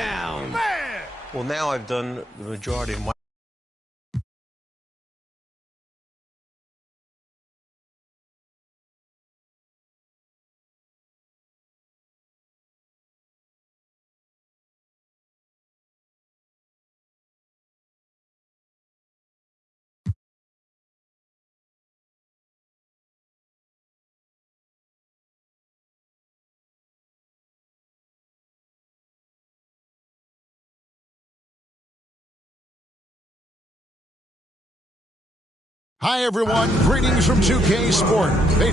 Down. Man. Well, now I've done the majority of my... Hi, everyone. Greetings from 2K Sport. Hey.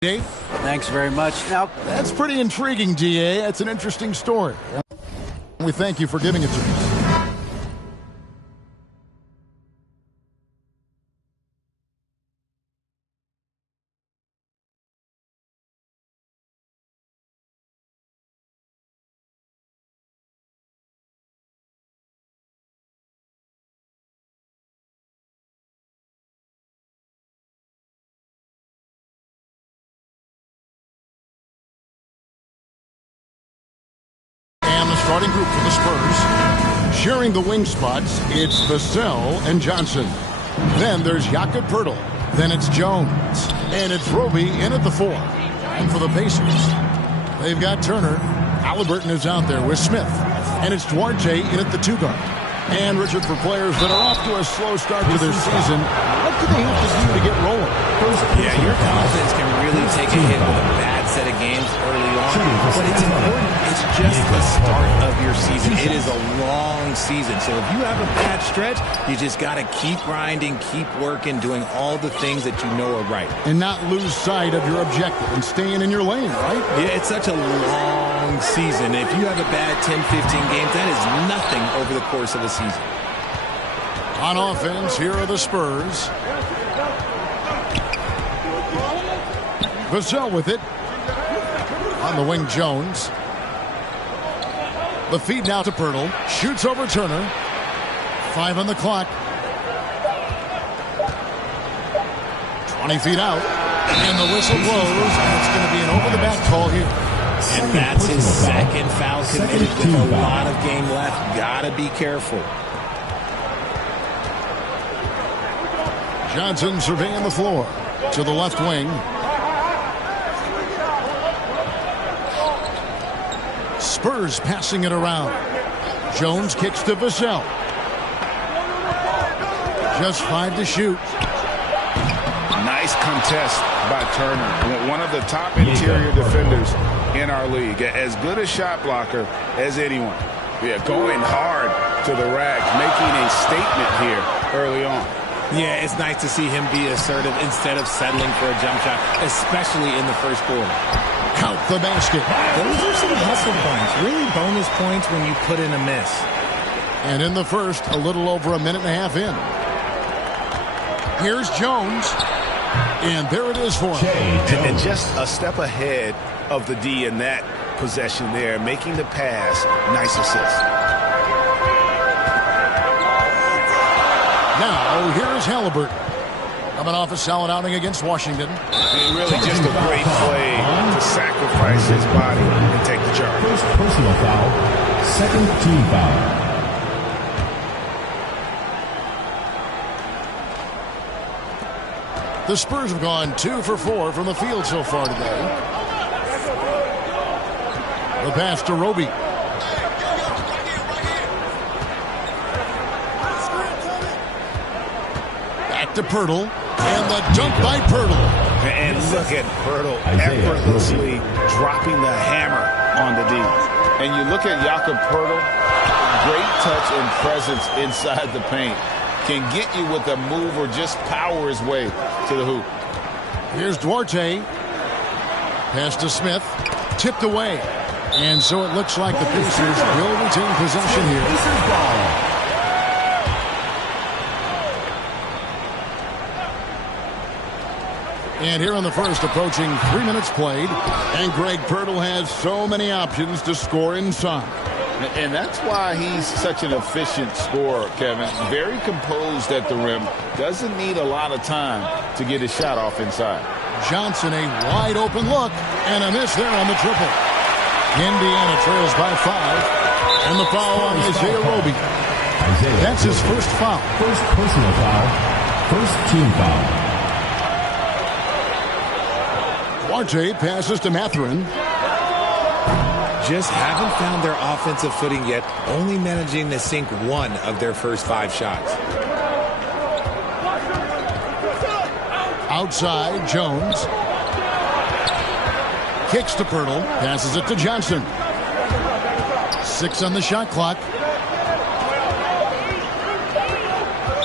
Dave? Thanks very much. Now, That's pretty intriguing, DA. That's an interesting story. We thank you for giving it to us. And the starting group for the Spurs. Sharing the wing spots, it's Vassell and Johnson. Then there's Jakob Poeltl. Then it's Jones. And it's Roby in at the 4. And for the Pacers, they've got Turner. Halliburton is out there with Smith. And it's Duarte in at the 2 guard. And Richard, for players that are off to a slow start to their season, what do they have to do to get rolling? Yeah, your confidence can really take a hit with a bad set of games early on. But it's important. It's just the start of your season. It is a long season. So if you have a bad stretch, you just got to keep grinding, keep working, doing all the things that you know are right. And not lose sight of your objective and staying in your lane, right? Yeah, it's such a long season. If you have a bad 10, 15 games, that is nothing over the course of a season. On offense, here are the Spurs. Vassell with it. On the wing, Jones. The feed now to Poeltl. Shoots over Turner. 5 on the clock. 20 feet out. And the whistle blows. And it's going to be an over-the-back call here. And that's his second foul committed with a lot of game left. Gotta be careful. Johnson surveying the floor to the left wing. Spurs passing it around. Jones kicks to Vassell. Just 5 to shoot. Nice contest by Turner, one of the top interior defenders in our league. As good a shot blocker as anyone. Yeah, going hard to the rack, making a statement here early on. Yeah, it's nice to see him be assertive instead of settling for a jump shot, especially in the first quarter. Count the basket. Those are some hustle points, really bonus points when you put in a miss. And in the first, a little over a minute and a half in. Here's Jones. And there it is for him. And just a step ahead of the D in that possession there, making the pass. Nice assist. Now, here is Halliburton. Coming off a solid outing against Washington. And really just a great play to sacrifice his body and take the charge. First personal foul, second team foul. The Spurs have gone 2 for 4 from the field so far today. The pass to Roby. Back to Pirtle. And the dunk by Pirtle. And look at Pirtle effortlessly dropping the hammer on the D. And you look at Jakob Pirtle, great touch and presence inside the paint. Can get you with a move or just power his way to the hoop. Here's Duarte. Pass to Smith. Tipped away. And so it looks like the Pacers will retain possession here. And here in the first, approaching 3 minutes played. And Greg Pirtle has so many options to score inside. And that's why he's such an efficient scorer, Kevin. Very composed at the rim. Doesn't need a lot of time to get his shot off inside. Johnson, a wide open look. And a miss there on the triple. Indiana trails by 5. And the foul on Isaiah Roby. That's his first foul. First personal foul, first team foul. Duarte passes to Mathurin. Just haven't found their offensive footing yet, only managing to sink 1 of their first 5 shots. Outside, Jones. Kicks to Pirtle. Passes it to Johnson. 6 on the shot clock.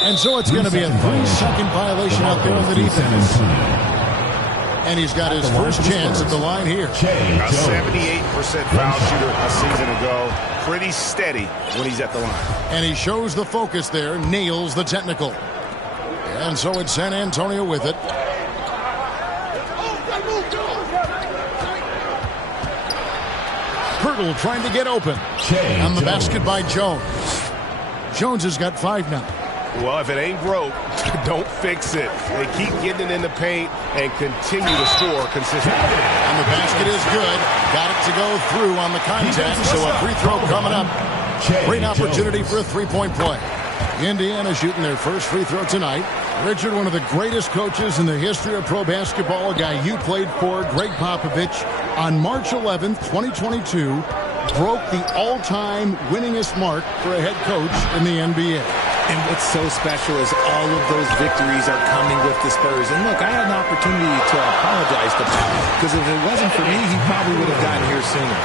And so it's going to be a 3-second violation out there on the defense. And he's got his first chance at the line here. A 78% foul shooter a season ago. Pretty steady when he's at the line. And he shows the focus there, nails the technical. And so it's San Antonio with it. Pirtle trying to get open. On the basket by Jones. Jones has got 5 now. Well, if it ain't broke, don't fix it. They keep getting it in the paint and continue to score consistently. And the basket is good. Got it to go through on the contact, so a free throw coming up. Great opportunity for a three-point play. Indiana shooting their first free throw tonight. Richard, one of the greatest coaches in the history of pro basketball, a guy you played for, Greg Popovich, on March 11th, 2022, broke the all-time winningest mark for a head coach in the NBA. And what's so special is all of those victories are coming with the Spurs. And look, I had an opportunity to apologize to Pop, because if it wasn't for me, he probably would have gotten here sooner.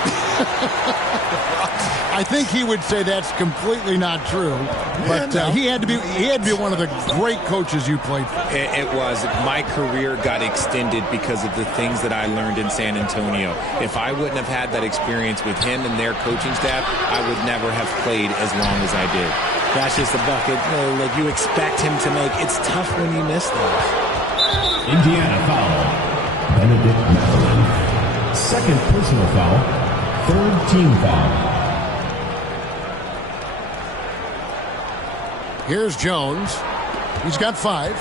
I think he would say that's completely not true. But he had to be one of the great coaches you played for. It was. My career got extended because of the things that I learned in San Antonio. If I wouldn't have had that experience with him and their coaching staff, I would never have played as long as I did. That's just a bucket like you expect him to make. It's tough when you miss those. Indiana foul. Benedict Mathurin. Second personal foul. Third team foul. Here's Jones. He's got 5.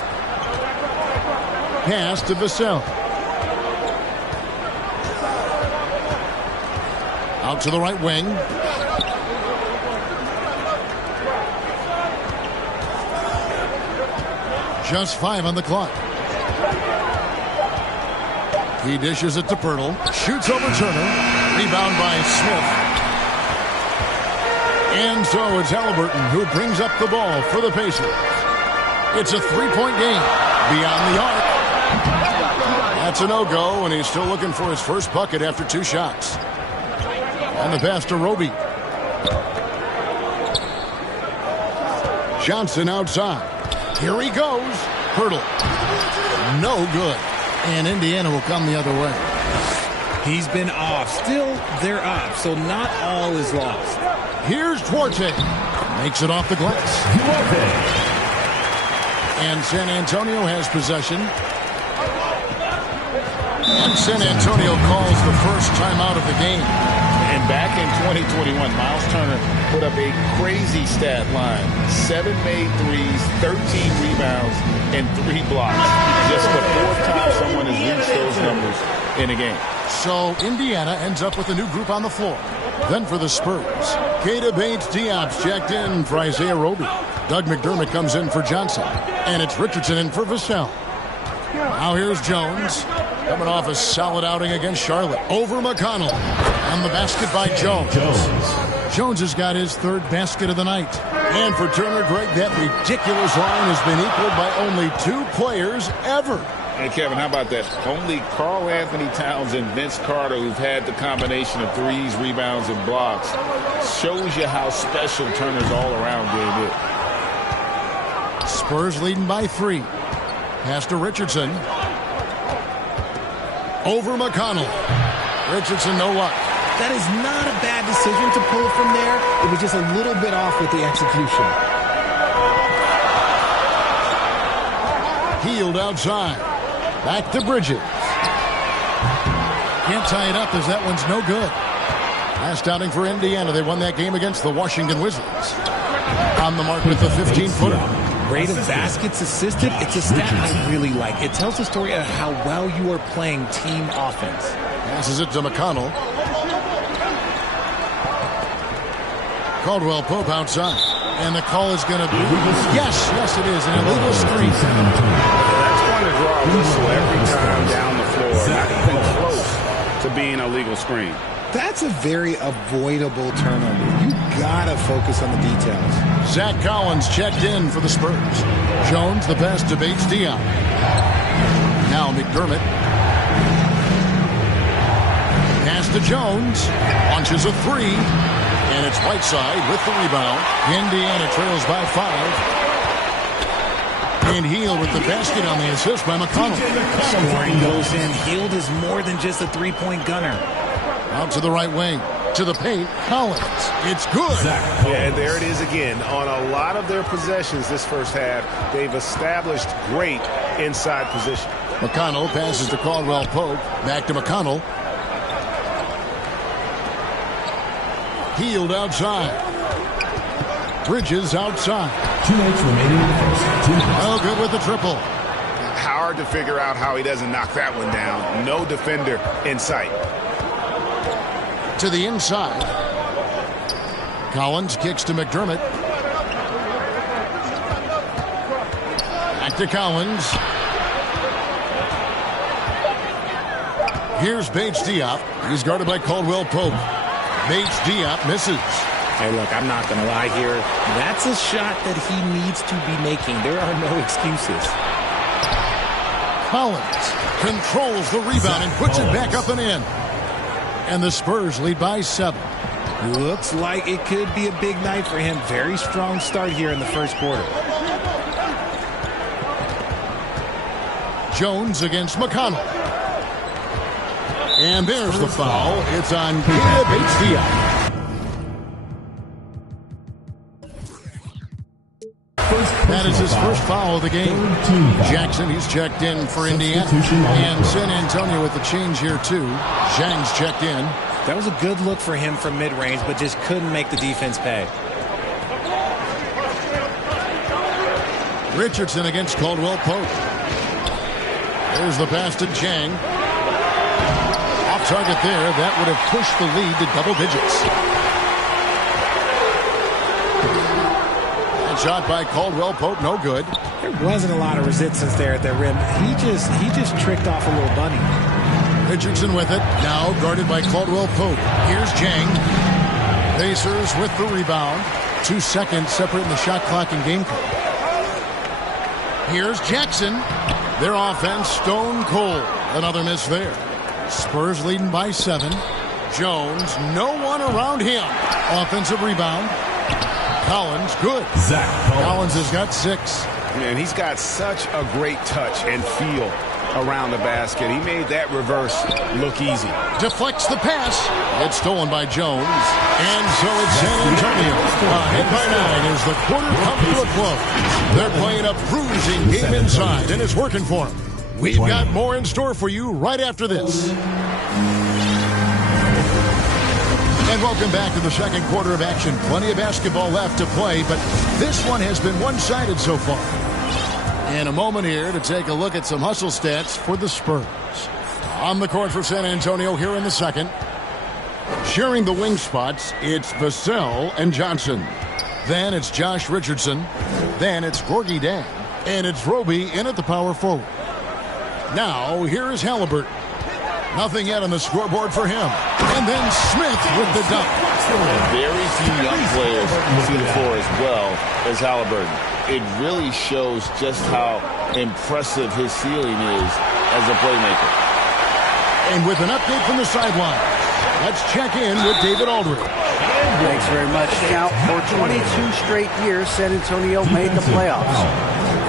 Pass to Vassell. Out to the right wing. Just 5 on the clock. He dishes it to Pirtle. Shoots over Turner. Rebound by Smith. And so it's Halliburton who brings up the ball for the Pacers. It's a 3-point game. Beyond the arc. That's a no-go, and he's still looking for his first bucket after 2 shots. And the pass to Roby. Johnson outside. Here he goes. Pirtle. No good. And Indiana will come the other way. He's been off. Still, they're up, so not all is lost. Here's Duarte. Makes it off the glass. And San Antonio has possession. And San Antonio calls the first timeout of the game. And back in 2021, Miles Turner put up a crazy stat line. 7 made threes, 13 rebounds, and 3 blocks. Just the 4th time someone has reached those numbers in a game. So Indiana ends up with a new group on the floor. Then for the Spurs, Keita Bates-Diop's checked in for Isaiah Roby. Doug McDermott comes in for Johnson. And it's Richardson in for Vassell. Now here's Jones. Coming off a solid outing against Charlotte. Over McConnell. And the basket by Jones. Jones has got his 3rd basket of the night. And for Turner, Greg, that ridiculous line has been equaled by only 2 players ever. Hey, Kevin, how about that? Only Karl Anthony Towns and Vince Carter, who've had the combination of threes, rebounds, and blocks. Shows you how special Turner's all-around game is. Spurs leading by 3. Pass to Richardson. Over McConnell. Richardson, no luck. That is not a bad decision to pull from there. It was just a little bit off with the execution. Healed outside. Back to Bridges. Can't tie it up as that one's no good. Last outing for Indiana. They won that game against the Washington Wizards. On the mark with the 15-footer. Rate of baskets assisted, it's a stat I really like. It tells the story of how well you are playing team offense. Passes it to McConnell. Caldwell Pope outside. And the call is going to be... Yes, it is. An illegal screen. That's going to draw a whistle every time down the floor. Not even close to being a legal screen. That's a very avoidable turnover. You gotta focus on the details. Zach Collins checked in for the Spurs. Jones, the pass to Bates-Diop. Now McDermott. Pass to Jones. Launches a 3. And it's Whiteside with the rebound. Indiana trails by 5. And Hield with the basket on the assist by McConnell. Scoring goes in. Hield is more than just a three-point gunner. Out to the right wing. To the paint. Collins. It's good. Yeah, there it is again. On a lot of their possessions this first half, they've established great inside position. McConnell passes to Caldwell Pope. Back to McConnell. Hield outside. Bridges outside. 2 minutes remaining in the first. Oh, good with the triple. Hard to figure out how he doesn't knock that one down. No defender in sight. To the inside. Collins kicks to McDermott. Back to Collins. Here's Bates-Diop. He's guarded by Caldwell Pope. Bates-Diop misses. Hey, look, I'm not going to lie here. That's a shot that he needs to be making. There are no excuses. Collins controls the rebound and puts it back up and in. And the Spurs lead by 7. Looks like it could be a big night for him. Very strong start here in the first quarter. Jones against McConnell. And there's the foul. It's on Keita Bates-Diop. That is his first foul of the game. Jackson, he's checked in for Indiana. And San Antonio with the change here, too. Zhang's checked in. That was a good look for him from mid-range, but just couldn't make the defense pay. Richardson against Caldwell Pope. There's the pass to Zhang. Off target there. That would have pushed the lead to double digits. And shot by Caldwell Pope, no good. There wasn't a lot of resistance there at the rim. He just tricked off a little bunny. Richardson with it. Now guarded by Caldwell Pope. Here's Jang. Pacers with the rebound. 2 seconds separating the shot clock and game clock. Here's Jackson. Their offense stone cold. Another miss there. Spurs leading by 7. Jones, no one around him. Offensive rebound. Collins, good. Zach Collins has got 6. And he's got such a great touch and feel around the basket. He made that reverse look easy. Deflects the pass. It's stolen by Jones. And so it's San Antonio. Ahead by 9 as the quarter comes to a close. They're playing a bruising game inside, and it's working for them. We've got more in store for you right after this. And welcome back to the second quarter of action. Plenty of basketball left to play, but this one has been one-sided so far. In a moment here to take a look at some hustle stats for the Spurs. On the court for San Antonio here in the second. Sharing the wing spots, it's Vassell and Johnson. Then it's Josh Richardson. Then it's Gorgie Dang. And it's Roby in at the power forward. Now, here is Halliburton. Nothing yet on the scoreboard for him. And then Smith with the dunk. Very few young players see the floor as well as Halliburton. It really shows just how impressive his ceiling is as a playmaker. And with an update from the sideline, let's check in with David Aldridge. Thanks very much. Now, for 22 straight years, San Antonio made the playoffs.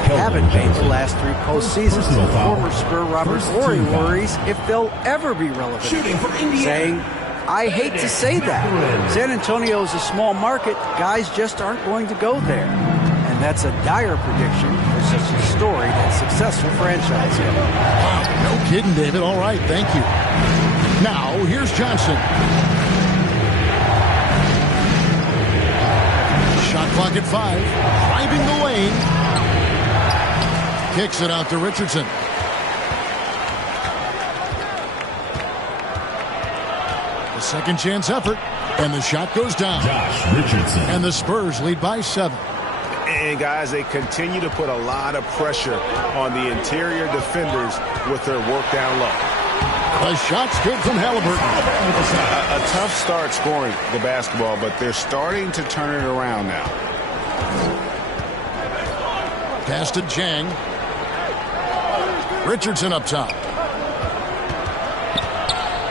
Haven't made the last 3 postseasons. The former Spur Robert Horry worries if they'll ever be relevant. Saying, I hate to say that. San Antonio is a small market. Guys just aren't going to go there. And that's a dire prediction for such a storied and successful franchise. Wow, no kidding, David. All right, thank you. Now, here's Johnson. Shot clock at 5. Driving the lane. Kicks it out to Richardson. A second chance effort. And the shot goes down. Josh Richardson. And the Spurs lead by 7. And, guys, they continue to put a lot of pressure on the interior defenders with their work down low. The shot's good from Halliburton. A tough start scoring the basketball, but they're starting to turn it around now. Pass to Jang. Richardson up top.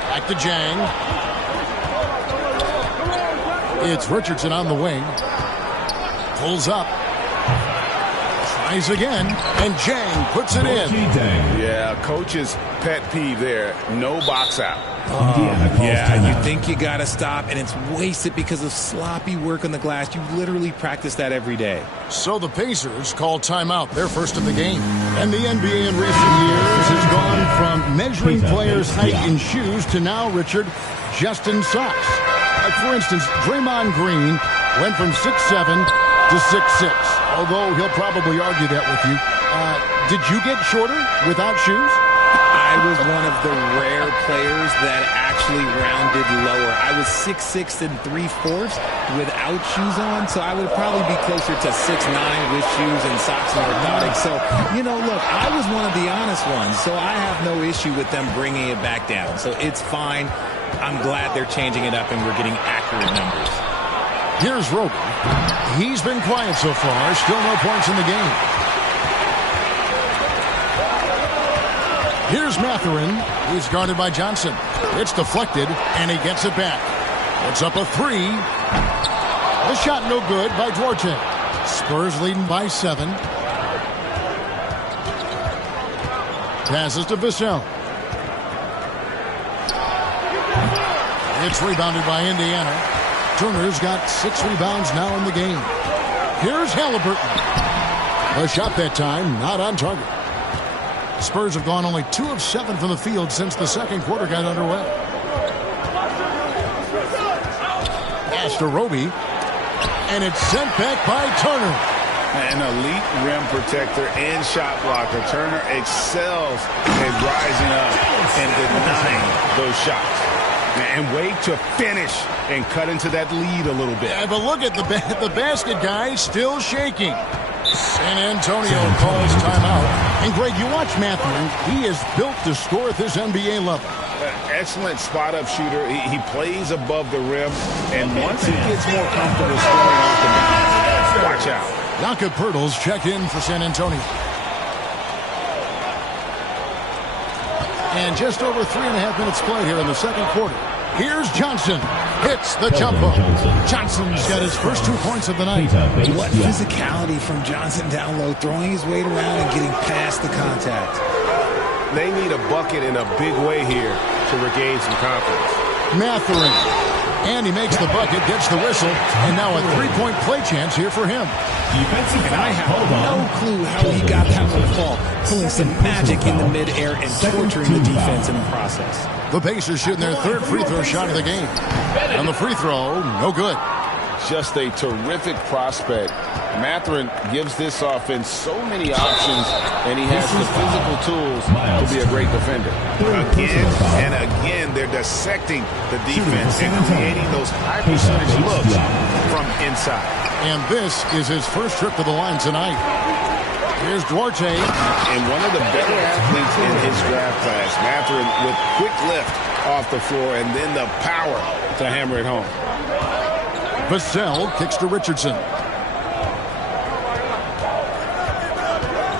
Back to Jang. It's Richardson on the wing. Pulls up. Tries again. And Jang puts it in. Yeah, coach's pet peeve there. No box out. Yeah, you think you got to stop, and it's wasted because of sloppy work on the glass. You literally practice that every day. So the Pacers call timeout, their first of the game. And the NBA in recent years has gone from measuring players' height in shoes to now, Richard, just in socks. Like, for instance, Draymond Green went from 6'7" to 6'6", although he'll probably argue that with you. Did you get shorter without shoes? I was one of the rare players that actually rounded lower. I was 6'6" and 3/4 without shoes on, so I would probably be closer to 6'9" with shoes and socks and orthotics. So, look, I was one of the honest ones, so I have no issue with them bringing it back down. So it's fine. I'm glad they're changing it up and we're getting accurate numbers. Here's Roby. He's been quiet so far. Still no points in the game. Here's Mathurin. He's guarded by Johnson. It's deflected, and he gets it back. It's up a 3. The shot no good by Duarte. Spurs leading by 7. Passes to Vassell. It's rebounded by Indiana. Turner's got 6 rebounds now in the game. Here's Halliburton. A shot that time, not on target. Spurs have gone only 2 of 7 from the field since the second quarter got underway. Pass to Roby. And it's sent back by Turner. An elite rim protector and shot blocker. Turner excels at rising up and denying those shots. And wait to finish and cut into that lead a little bit. Yeah, but look at the basket guy still shaking. San Antonio calls timeout. And Greg, you watch Matthew. He is built to score at this NBA level. Excellent spot-up shooter. He plays above the rim. And once he gets more comfortable scoring off the bounce, watch out. Jakob Poeltl's check in for San Antonio. And just over 3.5 minutes played here in the second quarter. Here's Johnson. Hits the jumper. Johnson's got his first 2 points of the night. What physicality from Johnson down low, throwing his weight around and getting past the contact. They need a bucket in a big way here to regain some confidence. Mathurin. And he makes the bucket, gets the whistle, and now a three-point play chance here for him. And I have no clue how he got that one fall, pulling some magic in the midair and torturing the defense in the process. The Pacers shooting their third free throw shot of the game. And the free throw, no good. Just a terrific prospect. Mathurin gives this offense so many options, and he has the physical tools to be a great defender. Again and again, they're dissecting the defense and creating those high percentage looks from inside. And this is his first trip to the line tonight. Here's Duarte. And one of the better athletes in his draft class. Mathurin with quick lift off the floor and then the power to hammer it home. Vassell kicks to Richardson.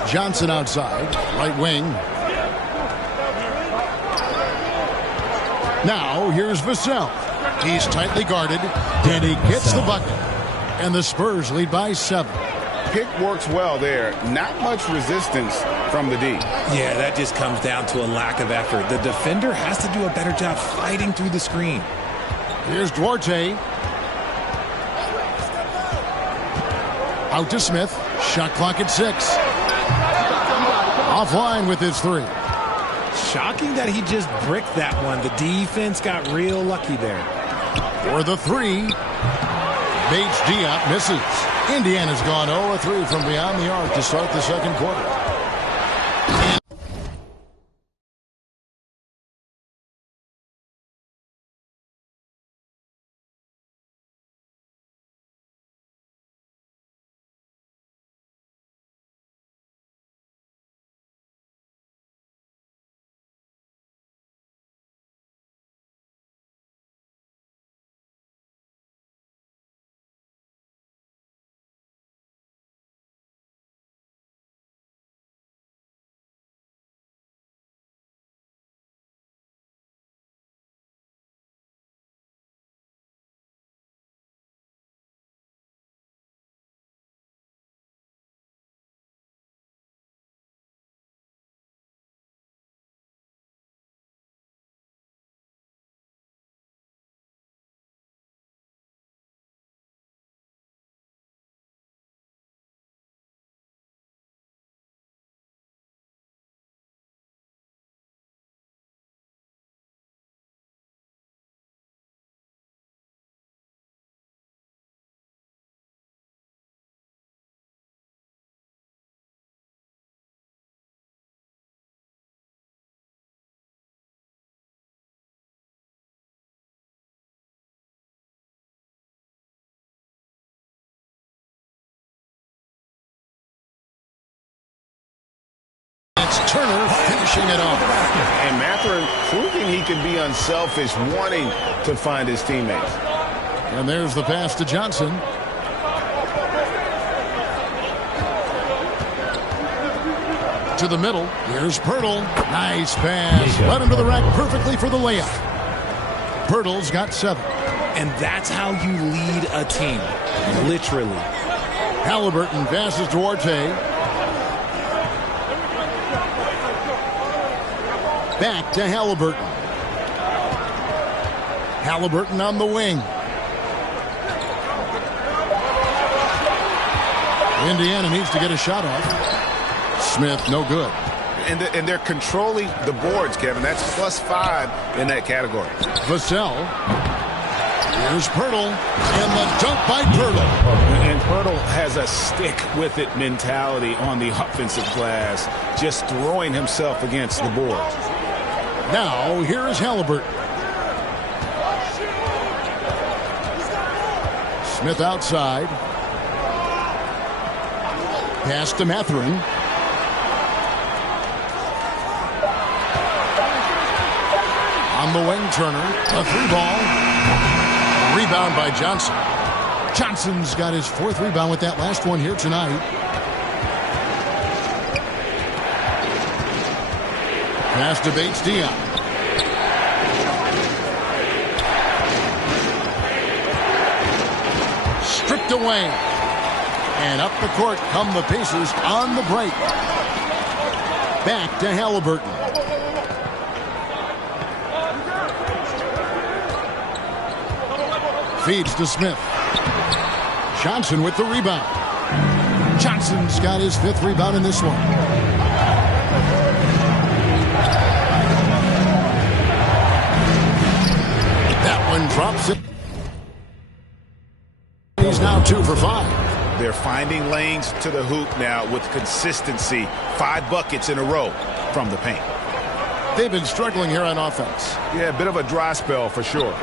Johnson outside, right wing. Now here's Vassell. He's tightly guarded, and he gets the bucket. And the Spurs lead by 7. Pick works well there. Not much resistance from the D. Yeah, that just comes down to a lack of effort. The defender has to do a better job fighting through the screen. Here's Duarte. Out to Smith. Shot clock at 6. Offline with his 3. Shocking that he just bricked that one. The defense got real lucky there. For the 3. Bates Diop misses. Indiana's gone 0-3 from beyond the arc to start the second quarter. It's Turner finishing it off. And Mathurin proving he can be unselfish, wanting to find his teammates. And there's the pass to Johnson. To the middle. Here's Poeltl. Nice pass. Led him to the rack perfectly for the layup. Poeltl's got 7. And that's how you lead a team. Literally. Halliburton passes to Duarte. Back to Halliburton. Halliburton on the wing. Indiana needs to get a shot off. Smith, no good. And they're controlling the boards, Kevin. That's +5 in that category. Vassell. Here's Pirtle, and the dunk by Pirtle. And Pirtle has a stick-with-it mentality on the offensive glass, just throwing himself against the board. Now, here is Halliburton. Smith outside. Pass to Mathurin. On the wing, Turner. A 3-ball. Rebound by Johnson. Johnson's got his 4th rebound with that last one here tonight. Pass to Bates-Diop. Stripped away. And up the court come the Pacers on the break. Back to Halliburton. Feeds to Smith. Johnson with the rebound. Johnson's got his 5th rebound in this one. That one drops it. He's now 2 for 5. They're finding lanes to the hoop now with consistency. 5 buckets in a row from the paint. They've been struggling here on offense. Yeah, a bit of a dry spell for sure.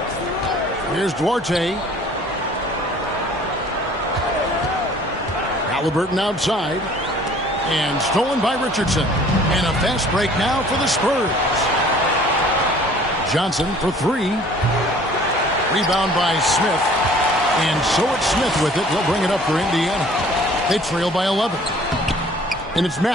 Here's Duarte. Halliburton outside. And stolen by Richardson. And a fast break now for the Spurs. Johnson for 3. Rebound by Smith. And so it's Smith with it. He'll bring it up for Indiana. They trail by 11. And it's Matt.